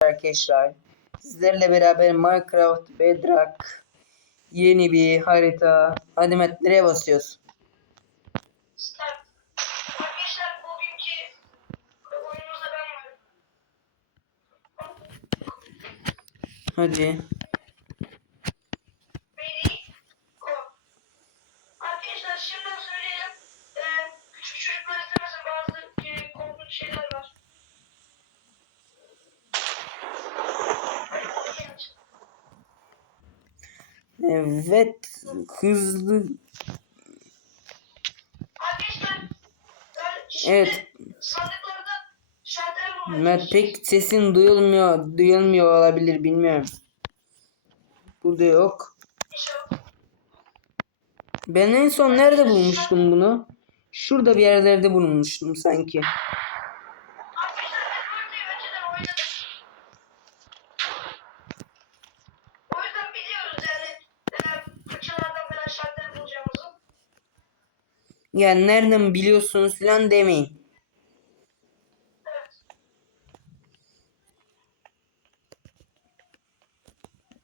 arkadaşlar. Sizlerle beraber Minecraft Bedrock yeni bir harita. Hadi Mert nereye basıyoruz? Hadi. Evet. Hızlı. Ben Evet. Mert pek sesin duyulmuyor. Duyulmuyor olabilir bilmiyorum. Burada yok. Ben en son nerede bulmuştum bunu? Şurada bir yerlerde bulmuştum sanki. Arkadaşlar ben Mört'ü önceden oynadım. O yüzden biliyoruz yani e, fırçalardan falan şalter bulacağımızı. Yani nereden biliyorsunuz falan demeyin.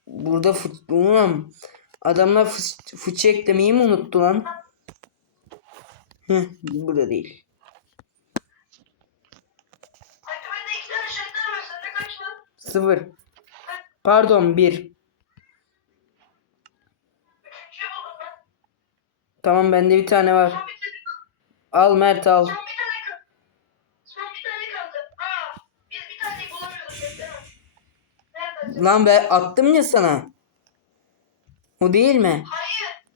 Burada. Ulan adamlar fıç... fıçı eklemeyi mi unuttu lan? Heh, burada değil. Sıfır. Pardon bir. Tamam bende bir tane var. Tane Al Mert al. Son bir tane kaldı. Son bir tane kaldı. Aa, biz bir. Bekleme. Nerede? Lan ben attım ya sana. O değil mi? Hayır.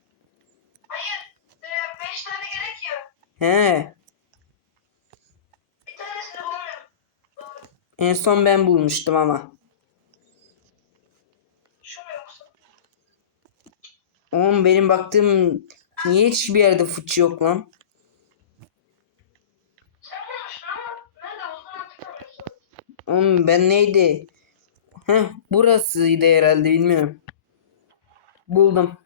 Hayır. Ee, beş tane gerekiyor. He. Bir tanesini bulamıyorum. Doğru. En son ben bulmuştum ama. Şu mu yoksa? Oğlum benim baktığım niye hiçbir yerde fıçı yok lan? Sen bulmuştun ama nerede olduğunu hatırlamıyorsun. Oğlum ben neydi? Heh burasıydı herhalde bilmiyorum. Buldum.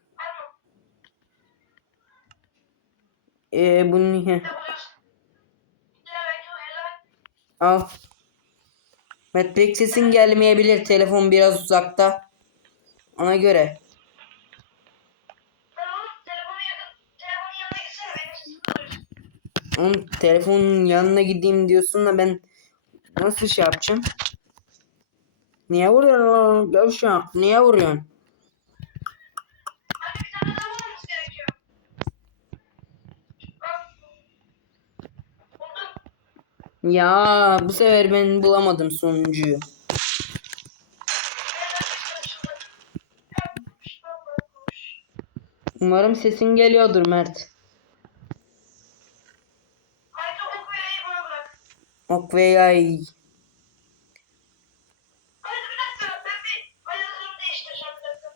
Ee bunu helal. al. Pek sesin gelmeyebilir. Telefon biraz uzakta. Ona göre. Oğlum telefonun yanına gideyim diyorsun da ben nasıl şey yapacağım? Niye vuruyorsun? Gevşek. Niye vuruyorsun? Ya bu sefer ben bulamadım sonuncuyu. Umarım sesin geliyordur Mert. Haydi ok ve yayı bana bırak. Ok ve yay. Haydi bir dakika. Ben bir ayarlarımı değiştireceğim bir dakika.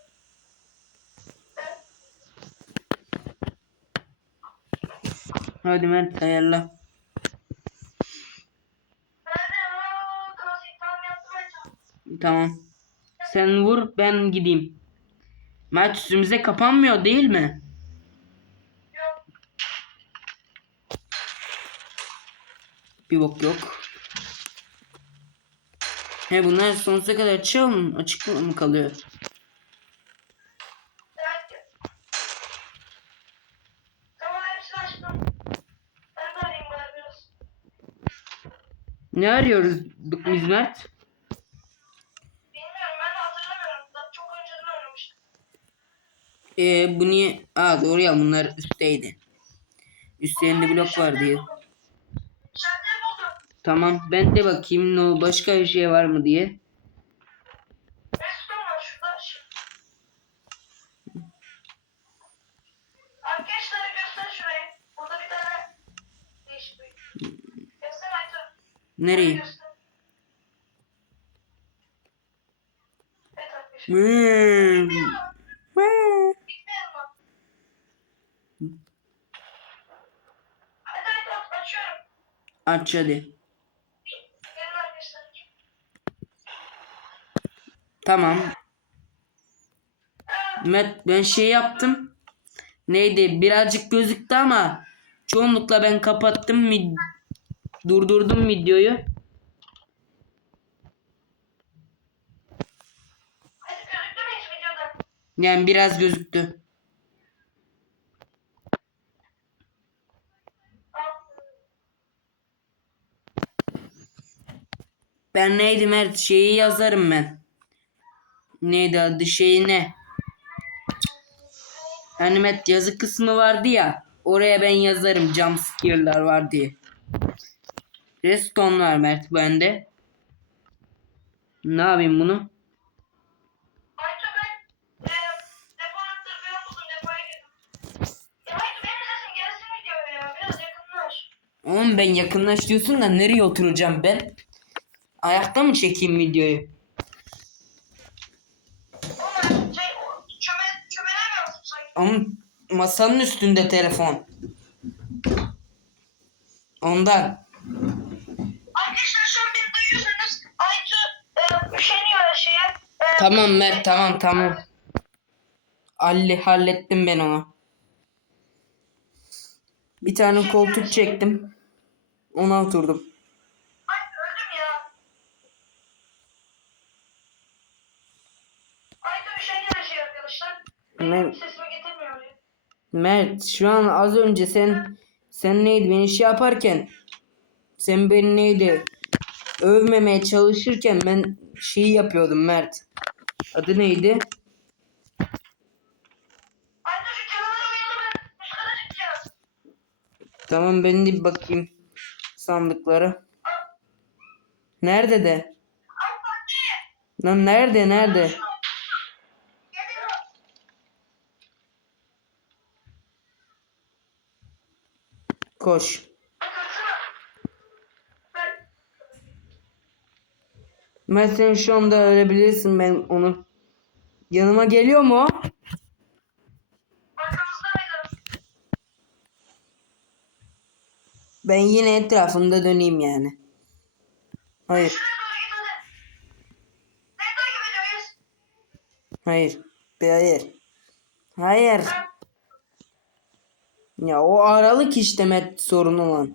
Ben Hadi Mert ayarla. Tamam. Sen vur ben gideyim. Mert üstümüze kapanmıyor değil mi? Yok. Bir bok yok. He bunlar sonsuza kadar açık mı, açık mı kalıyor? Ne arıyoruz biz Mert? Bilmiyorum ben hatırlamıyorum. Çok önceden oynamıştım. Ee, bu niye? Aa doğru ya bunlar üstteydi. Üstlerinde blok var diye. Tamam ben de bakayım no başka bir şey var mı diye. Restoran var. Şurada. Arkadaşlara Tamam. Met ben şey yaptım. Neydi? Birazcık gözüktü ama çoğunlukla ben kapattım vid durdurdum videoyu. Yani biraz gözüktü. Ben neydim her şeyi yazarım ben. Neydi adı şey ne? Hani Mert yazı kısmı vardı ya. Oraya ben yazarım jump scare'lar var diye. Redstone var Mert bende. Ne yapayım bunu? Oğlum ben yakınlaş diyorsun da nereye oturacağım ben? Ayakta mı çekeyim videoyu? Oğlum şey o çöme, çömelemiyorsun sanki. Ama masanın üstünde telefon. Ondan. Arkadaşlar şu an beni duyuyorsanız Aytu e, üşeniyor her şeye. E, Tamam Mert tamam tamam. Halle, hallettim ben onu. Bir tane koltuk çektim. Ona oturdum. Ay öldüm ya. Aytu üşeniyor her şey arkadaşlar. Benim Ben- sesimi. Mert şu an az önce sen sen neydi beni şey yaparken sen beni neydi övmemeye çalışırken ben şeyi yapıyordum Mert. Adı neydi? Tamam ben de bir bakayım sandıklara. Nerede de? Lan nerede nerede? Geliyor. Koş. Mert şu anda ölebilirsin ben onu. Yanıma geliyor mu? Ben yine etrafında döneyim yani. Hayır. Hayır. Bir Hayır. Hayır. Ya o aralık işte Mert sorun olan.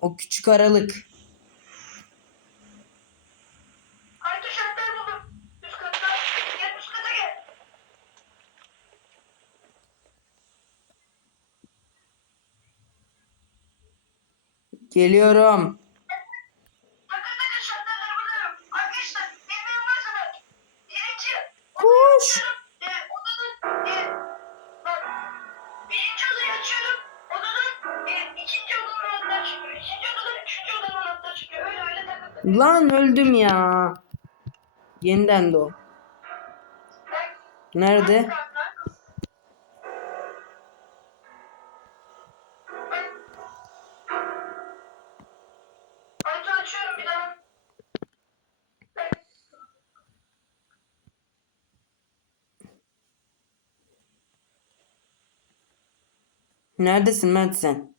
O küçük aralık. Aytu Lan öldüm ya. Yeniden. Ben Nerede? Aytu açıyorum bir daha. Neredesin Mert sen?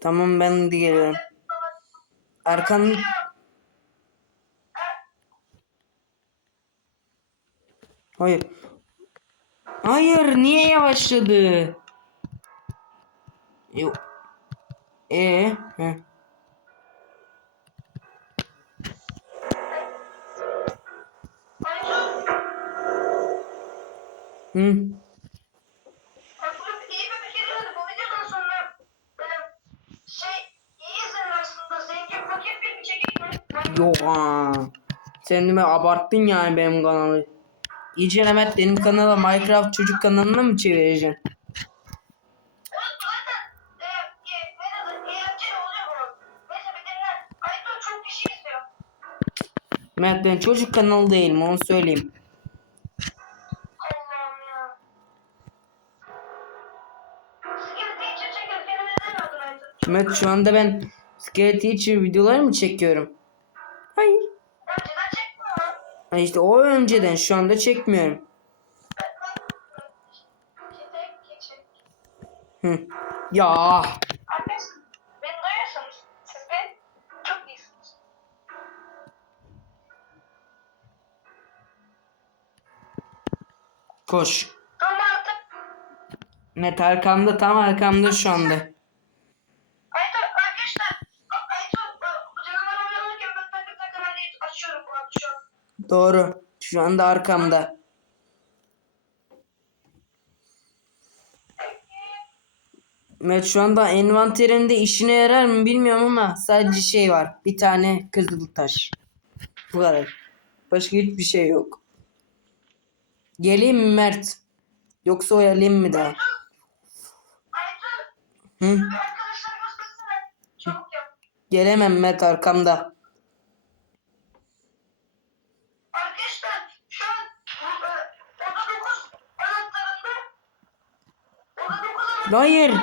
Tamam ben de geliyorum. Arkan Hayır. Hayır, niye yavaşladı? Yok. E, heh. Aytu. Mi abarttın yani benim kanalı. İyice Mehmet benim kanala Minecraft çocuk kanalına mı çevireceksin? Mehmet ben çocuk kanalı değilim onu söyleyeyim. Mehmet şu anda ben Skelet Teacher videolar mı çekiyorum? Hayır. Önceden çekmiyor lan. Ha işte o önceden şu anda çekmiyorum. Çek, çek. Hı. Ya koş. Mehmet arkamda tam arkamda şu anda. Ayto arkadaşlar A- Ayto bu canavar oynanırken ben takır takır hani açıyorum bu an şu an. Doğru. Şu anda arkamda. Evet şu anda envanterinde işine yarar mı bilmiyorum ama sadece şey var. Bir tane kızıl taş. Bu kadar. Başka hiçbir şey yok. Geleyim mi Mert? Yoksa oyalayayım mı daha? Hı? Gelemem Mert arkamda. Arkadaşlar şu an e, oda 9 anahtarında oda 9 anahtarında Hayır.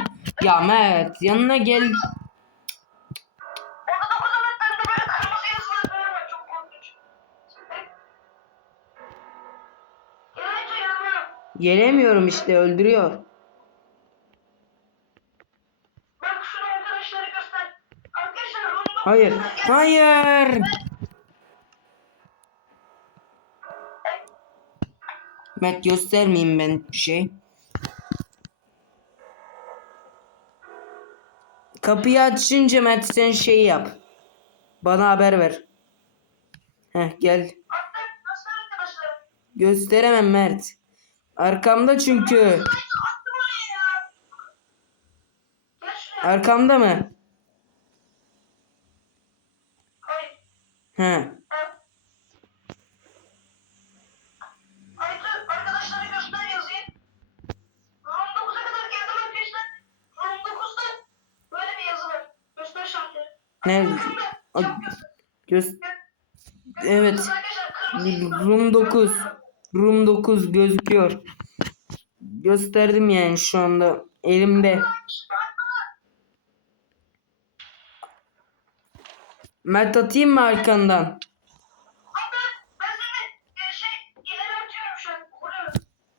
Ya Mert yanına gel. oda 9 anahtarında böyle kırmızı yazılar falan var. Çok korkunç. Evet uyanma. Gelemiyorum işte öldürüyor. Hayır. Hayır. Mert göstermeyeyim ben bir şey. Kapıyı açınca Mert sen şey yap. Bana haber ver. Heh gel. Gösteremem Mert. Arkamda çünkü. Arkamda mı? He. Nerede? Göz Evet. Room 9. Room 9 gözüküyor. Gösterdim yani şu anda elimde. Mert atayım mı arkandan?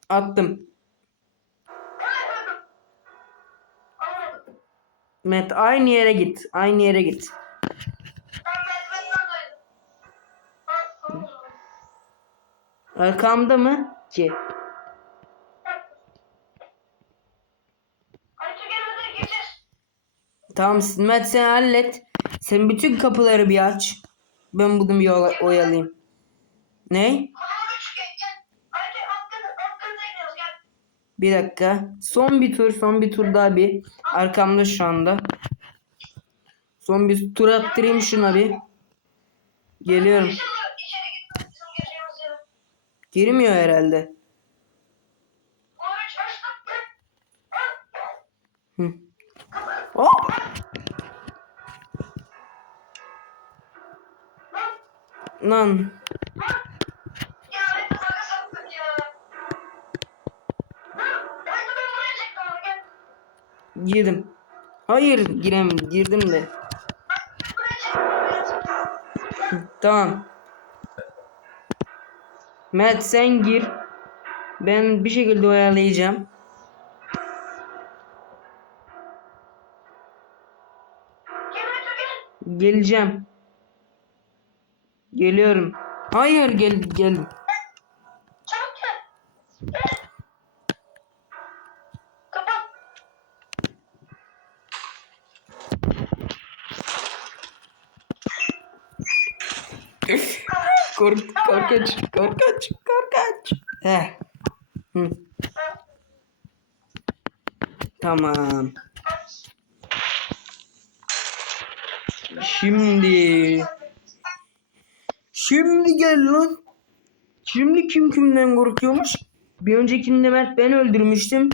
Abi Mert aynı yere git. Aynı yere git. Arkamda mı ki? Tamam Mert sen hallet. Sen bütün kapıları bir aç. Ben bunu bir oyalayayım. Ne? Bir dakika. Son bir tur, son bir tur daha bir. Arkamda şu anda. Son bir tur attırayım şuna bir. Geliyorum. Girmiyor herhalde. Hı. Hop! Lan, Girdim. Hayır girem girdim de. Tamam. Mert sen gir. Ben bir şekilde oyalayacağım. Geleceğim. Geliyorum. Hayır gel gel. Kork korkunç korkunç korkunç. Heh. Hı, tamam. Şimdi Şimdi gel lan. Şimdi kim kimden korkuyormuş? Bir öncekinde Mert ben öldürmüştüm.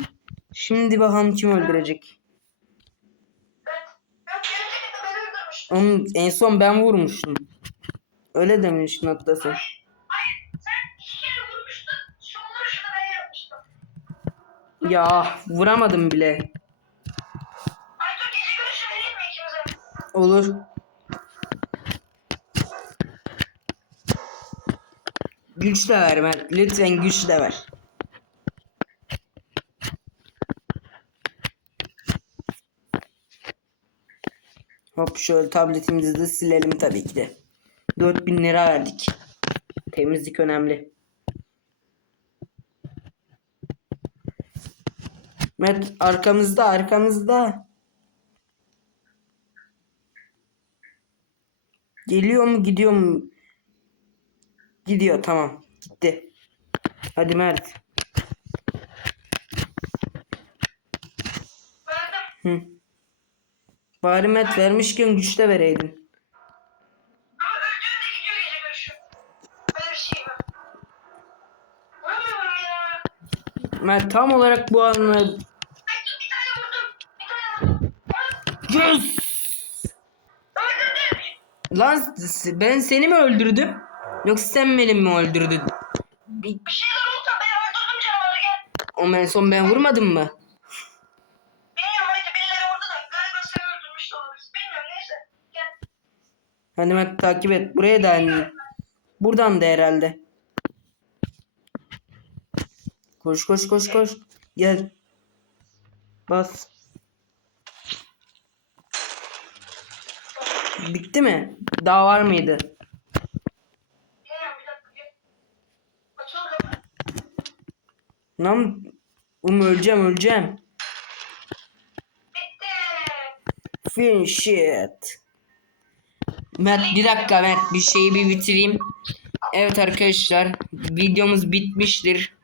Şimdi bakalım kim öldürecek. Ben, ben gelecek de beni öldürmüştün. Onun en son ben vurmuştum. Öyle demiştin hatta sen. Hayır, sen iki kere vurmuştun. Şu vuruşunu ben yapmıştım. Ya vuramadım bile. Aytur gece görüşü vereyim mi ikimize? Olur. Güç de ver Mert. Lütfen güç de ver. Hop şöyle tabletimizi de silelim tabii ki de. 4000 lira verdik. Temizlik önemli. Mert arkamızda arkamızda. Geliyor mu gidiyor mu? Gidiyor tamam. Gitti. Hadi Mert. Hı. Bari Mert vermişken güçte vereydin. Mert tam olarak bu anı Yes! Lan ben seni mi öldürdüm? Yoksa sen beni mi öldürdün? Bir- Bir şeyler oldu ben öldürdüm canavarı gel. O en son ben vurmadım mı? Hadi Mert takip et. Buraya da hani. Buradan da herhalde. Koş koş koş koş. Gel. Bas. Bitti mi? Daha var mıydı? Lan um öleceğim öleceğim. Finish it. Mert bir dakika Mert bir şeyi bir bitireyim. Evet arkadaşlar videomuz bitmiştir.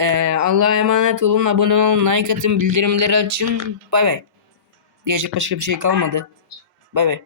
Ee, Allah'a emanet olun. Abone olun. Like atın. Bildirimleri açın. Bay bay. Diyecek başka bir şey kalmadı. Bay bay.